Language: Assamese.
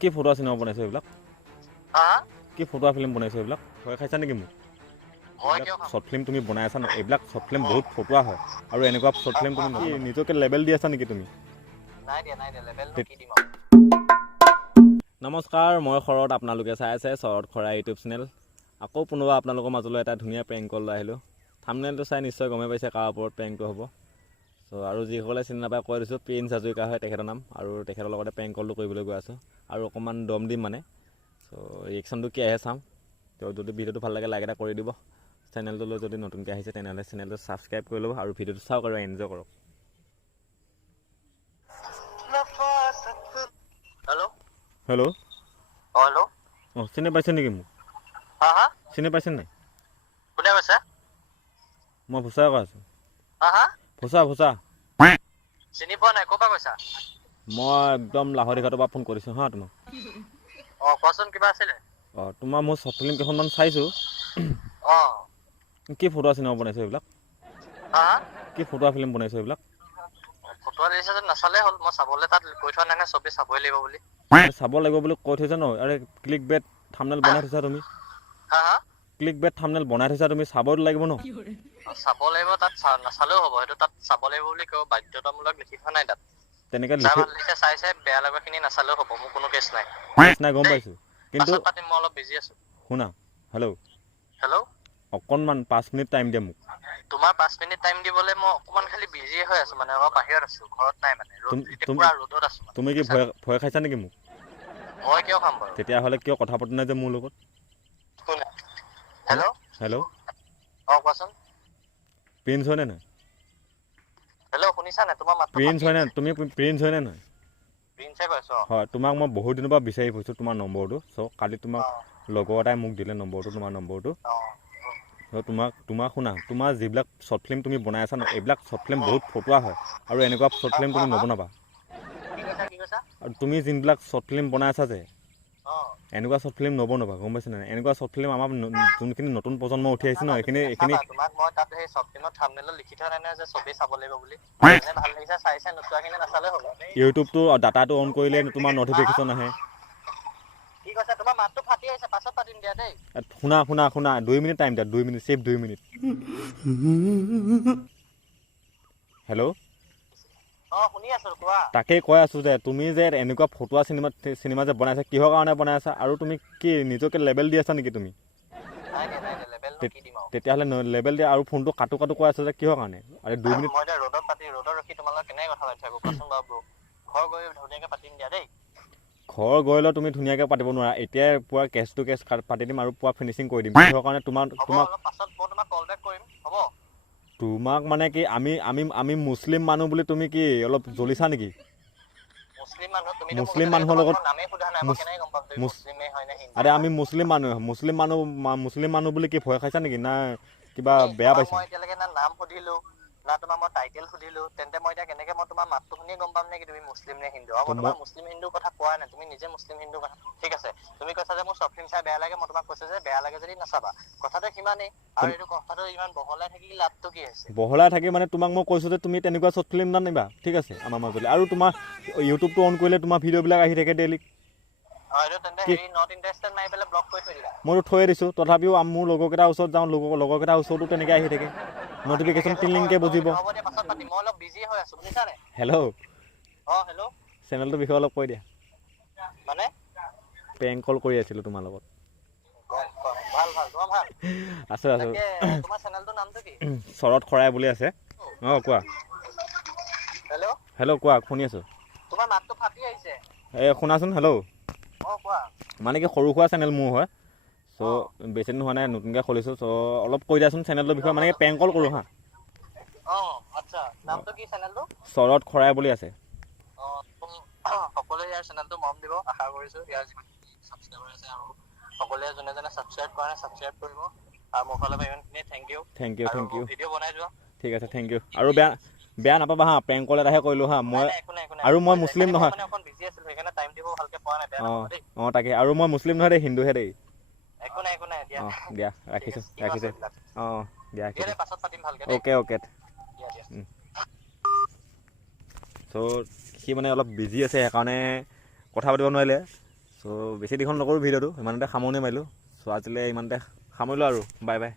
কি ফটোৱা চিনেমা বনাইছে এইবিলাক? হা কি ফটোৱা ফিল্ম বনাইছে এইবিলাক? ভয় খাইছা নেকি মোক? ভয় কিয় খাম? শ্বৰ্ট ফিল্ম তুমি বনাই আছা ন, এইবিলাক শ্বৰ্ট ফিল্ম বহুত ফটোৱা হয় আৰু এনেকুৱা শ্বৰ্ট ফিল্ম তুমি কি নিজকে লেবেল দি আছা নেকি তুমি? নাই দিয়া লেবেলনো কি দিম আৰু। নমস্কাৰ, মই শৰৎ, আপোনালোকে চাই আছে শৰৎ খৰা ইউটিউব চেনেল। আকৌ পুনৰবাৰ আপোনালোকৰ মাজলৈ এটা ধুনীয়া প্ৰেংক কল লৈ আহিলোঁ। থাম্বনেইলটো চাই নিশ্চয় গমেই পাইছে কাৰ ওপৰত প্ৰেংকটো হ'ব। চ' আৰু যিসকলে চিনি নাপায় কৈ দিছোঁ, প্ৰিন্স হাজৰিকা হয় তেখেতৰ নাম, আৰু তেখেতৰ লগতে প্ৰেংক কলটো কৰিবলৈ গৈ আছোঁ আৰু অকণমান দম দিম মানে। চ' ৰিয়েকশ্যনটো কি আহে চাম। তেওঁ যদি ভিডিঅ'টো ভাল লাগে লাইক এটা কৰি দিব। চেনেলটোলৈ যদি নতুনকৈ আহিছে তেনেহ'লে চেনেলটো ছাবস্ক্ৰাইব কৰি ল'ব আৰু ভিডিঅ'টো চাওক আৰু এনজয় কৰক। Hello' hello'. হেল্ল'। অঁ, চিনি পাইছে নেকি মোক? হা চিনি পাইছে নাই? কোনে কৈছে? মই ভুচাই কৈ আছোঁ। হা ভুচা। চিনি পোৱা নাই, ক'ৰ পৰা কৈছা? মই একদম লাহৰিঘাটৰ পৰা ফোন কৰিছোঁ হা তোমাক। কোৱাচোন, কিবা আছিলে? তোমাৰ মোৰ শ্বৰ্ট ফিল্ম কেইখনমান চাইছোঁ। অঁ। কি ফটোৱা চিনেমা বনাইছে এইবিলাক? হা কি ফটোৱা ফিল্ম বনাইছে এইবিলাক? ফটোৱা দিছে যদি নাচালেই হ'ল। মই চাবলৈ তাত কৈ থোৱা নাই নে চবেই চাবই লাগিব বুলি। চাব লাগিব বুলি কৈ থৈছা ন? আৰে ক্লিক বেট থাম্বনেইল বনাই থৈছা তুমি। হা ক্লিক বেট থাম্বনেইল বনাই থৈছা তুমি, চাবতো লাগিব ন? চাব লাগিব, তাত নাচালেও হ'ব। সেইটো তাত চাব লাগিব বুলি কয়, বাধ্যতামূলক লিখি থোৱা নাই তাত। তেনেকৈ যাই লিখি ভাল লাগিছে চাইছে, বেয়া লগাখিনি নাচালেও হ'ব, মোৰ কোনো কেছ নাই। কেছ নাই গম দেই, পাইছোঁ, কিন্তু পাছত পাতিম, মই অলপ বিজি আছোঁ। শুনা, হেল্ল'। হেল্ল'। অকণমান 5 মিনিট টাইম দিয়া মোক। তোমাৰ 5 মিনিট টাইম দিবলৈ মই অকণমান খালি বিজি হৈ আছোঁ, মানে অলপ বাহিৰত আছোঁ, ঘৰত নাই মানে। এতিয়া পুৰা ৰ'দত আছোঁ মানে, তুমি কি বুজিছা নাই? ভয় খাইছা নেকি মোক? ভয় কিয় খাম বাৰু? তেতিয়াহ'লে কিয় কথা পতা নাই যে মোৰ লগত? হেল্ল'। হেল্ল'। অঁ, কোৱাচোন। প্ৰিন্স হয়নে নহয়? হেল্ল', শুনিছা নাই? তোমাৰ মাতটো প্ৰিন্স ফাটি হয়নে? আহিছে। তুমি প্ৰিন্স হয়নে নহয়? প্ৰিন্সে কৈছ? হয়, তোমাক মই বহুত দিনৰ পৰা বিচাৰি ফুৰিছোঁ তোমাৰ নম্বৰটো। চ' কালি তোমাক অঁ লগৰ এটাই মোক দিলে নম্বৰটো, তোমাৰ নম্বৰটো। অঁ চ' তোমাক শুনা, তোমাৰ যিবিলাক শ্বৰ্ট ফিল্ম তুমি বনাই আছা ন, এইবিলাক শ্বৰ্ট ফিল্ম বহুত ফটোৱা হয় আৰু এনেকুৱা শ্বৰ্ট ফিল্ম তুমি নবনাবা। কি কৈছা? আৰু তুমি যোনবিলাক শ্বৰ্ট ফিল্ম বনাই আছা যে, অঁ এনেকুৱা শ্বৰ্ট ফিল্ম নবনাবা, গম পাইছা নাই? এনেকুৱা শ্বৰ্ট ফিল্ম আমাৰ যোনখিনি নতুন প্ৰজন্ম উঠি আহিছে ন, নাচাবা, তুমি এইখিনি নাচাবা। তোমাক মই তাত সেই শ্বৰ্ট ফিল্মৰ থাম্বনেইলত লিখি থোৱা নাই নহয় যে চবেই চাব লাগিব বুলি। যোনে ভাল লাগিছে চাইছে, নোচোৱাখিনি নাচালেও হ'ব। ইউটিউবটো ডাটাটো অন কৰিলে তোমাৰ নটিফিকেশ্যন আহে। কি কৈছা? তোমাৰ মাতটো ফাটি আহিছে, পাছত পাতিম দিয়া দেই। শুনা 2 মিনিট টাইম দিয়া, 2 মিনিট, চেফ 2 মিনিট। হেল্ল'। অঁ, শুনি আছোঁ, কোৱা। তাকেই কৈ আছোঁ যে তুমি যে এনেকুৱা ফটোৱা চিনেমা যে বনাইছা, কিহৰ কাৰণে বনাই আছা? আৰু তুমি কি নিজকে লেবেল দি আছা নেকি তুমি? নাই দিয়া, লেবেলনো কি দিম আৰু। তেতিয়াহ'লে লেবেল দিয়া আৰু ফোনটো কাটো কৈ আছা যে কিহৰ কাৰণে? আৰে 2 মিনিট। মই এতিয়া ৰ'দত ৰখি তোমাৰ লগত কেনেকৈ কথা পাতি থাকোঁ কোৱাচোন বাৰু ব্ৰ'। ঘৰ গৈ ধুনীয়াকৈ পাতিম দিয়া দেই। ঘৰ গৈ লৈ তুমি ধুনীয়াকৈ পাতিব নোৱাৰা। এতিয়াই পূৰা কেছ টু কেছ পাতি দিম আৰু পূৰা ফিনিচিং কৰি দিম। কিহৰ কাৰণে হ'ব, অলপ পাছত মই তোমাক কল বেক কৰিম, হ'ব? তোমাক মানে কি আমি মুছলিম মানুহ বুলি তুমি কি অলপ জ্বলিছা নেকি? মুছলিম মানুহ, তুমিতো মোক মুছলিম এতিয়ালৈকে মানুহৰ তোমাক লগত মই নামেই সোধা নাই, মই কেনেকৈ গম পাম তুমি মুছলিমেই হয় নে হিন্দুৱে আৰে হয়? আমি মুছলিম মানুহ বুলি কি ভয় খাইছা নেকি? না কিবা তুমি বেয়া তোমাক পাইছা? মই এতিয়ালৈকে না নাম সুধিলোঁ, না তোমাক মই টাইটেল সুধিলোঁ, তেন্তে মই এতিয়া কেনেকৈ মই তোমাৰ মাতটো শুনিয়ে গম পাম নে কি তুমি মুছলিম নে হিন্দু? আৰু মই তোমাক মুছলিম হিন্দুৰ কথা কোৱাই নাই, তুমি নিজে মুছলিম হিন্দুৰ কথা, ঠিক আছে। তুমি কৈছা যে মোৰ শ্বৰ্ট ফিল্ম চাই বেয়া লাগে, মই তোমাক কৈছোঁ যে বেয়া লাগে যদি নাচাবা। কথাটো সিমানেই। আৰু এইটো কথাটো ইমান বহলাই থাকি লাভটো কি হৈছে? বহলাই থাকি মানে তোমাক মই কৈছোঁ যে তুমি তেনেকুৱা শ্বৰ্ট ফিল্ম নানিবা, ঠিক আছে, আমাৰ মাজলৈ। আৰু তোমাৰ ইউটিউবটো অন কৰিলে তোমাৰ ভিডিঅ'বিলাক আহি থাকে ডেইলি। অঁ, এইটো তেন্তে কি হেৰি নট ইণ্টাৰেষ্টেড মাৰি পেলাই ব্লক কৰি থৈ দিবা। মইতো থৈয়ে দিছোঁ, তথাপিও মোৰ লগৰকেইটাৰ ওচৰত যাওঁ, লগৰকেইটাৰ ওচৰতো তেনেকৈ আহি থাকে। তেনেকে নটিফিকেশ্যন যদি হয় টিংলিংকৈ বাৰু, বজিব। সেইটো হ'ব দিয়া, পাছত পাতিম। মই অলপ বিজি হৈ আছোঁ, শুনিছা নাই? হেল্ল'। অঁ, হেল্ল'। চেনেলটোৰ বিষয়ে অলপ কৈ দিয়া। মানে? প্ৰেংক কল কৰি আছিলোঁ তোমাৰ লগত। ভাল, তোমাৰ ভাল? আছোঁ। তাকে, তোমাৰ চেনেলটোৰ নামটো কি? শৰৎ খৰাই বুলি আছে। অঁ, কোৱা। হেল্ল', কোৱা, শুনি আছোঁ। তোমাৰ মাতটো ফাটি আহিছে। শুনাচোন, হেল্ল'। অঁ, কোৱা। মানে কি সৰু সুৰা চেনেল মোৰ হয়। অ চ' বেছি দিন হোৱা নাই, নতুনকৈ খুলিছোঁ। চ' অলপ কৈ দিয়াচোন চেনেলটোৰ বিষয়ে, মানে প্ৰেংক কল কৰোঁ হা। অঁ, আচ্ছা, নামটো কি চেনেলটো? শৰৎ খৰাই বুলি আছে। অঁ, সকলোৱে ইয়াৰ চেনেলটো মৰম দিব, আশা কৰিছোঁ। ইয়াৰ যিমানখিনি ছাবস্ক্ৰাইবাৰ আছে আৰু সকলোৱে যোনে ছাবস্ক্ৰাইব কৰা নাই, ছাবস্ক্ৰাইব কৰিব। আৰু মোৰ ফালৰ পৰা ইমানখিনিয়ে থেংক ইউ। আৰু ভিডিঅ' বনাই যোৱা। ঠিক আছে, থেংক ইউ। আৰু বেয়া নাপাবা হা, প্ৰেংক কল এটাহে কৰিলোঁ হা। নাই একো নাই, আৰু মই হৈ যায়। মুছলিম খালি মই নহয়। মানে অকণ বিজি আছিলোঁ, সেইকাৰণে টাইম দিব ভালকৈ পৰা নাই, বেয়া নাপাবা দেই। অঁ, তাকে। আৰু মই মুছলিম নহয় দেই, হিন্দুহে দেই। একো নাই, দিয়া। অঁ, দিয়া, ঠিক ৰাখিছোঁ। আছে, কিনো আছে এইবিলাক। অঁ, দিয়া দে ৰাখিছোঁ। পাছত পাতিম ভালকৈ দেই। অ'কে। দিয়া। চ' সি মানে অলপ বিজি আছে, সেইকাৰণে কথা পাতিব নোৱাৰিলে। চ' বেছি দীঘল নকৰোঁ ভিডিঅ'টো, ইমানতে সামৰণি মাৰিলোঁ। চ' আজিলৈ ইমানতে সামৰিলোঁ আৰু বাই বাই।